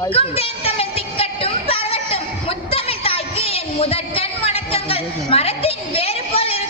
திக்கும் தேன் திக்கட்டும் பரவட்டும். முத்தமிழ் தாய்க்கு என் முதற்கண் வணக்கங்கள். மரத்தின் வேறு போல் இருக்கும்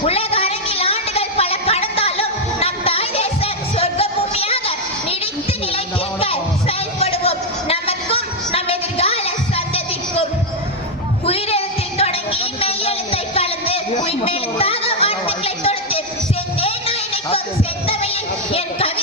உலக அரங்கில் ஆண்டுகள் பல கடந்தாலும் நம் தாய் தேசம் சொர்க்க பூமியாக நிடித்து நிலைத்திருக்க செயல்படுவோம். நமக்கும் நம் எதிர்கால சந்ததிக்கும். உயிரெழுத்தில் தொடங்கி மெய்யெழுத்தை கலந்து உயிர்மெழுத்தாக வார்த்தைகளை தொடுத்து செந்தேனா இணைக்கும் செந்தமிழில் என் கவி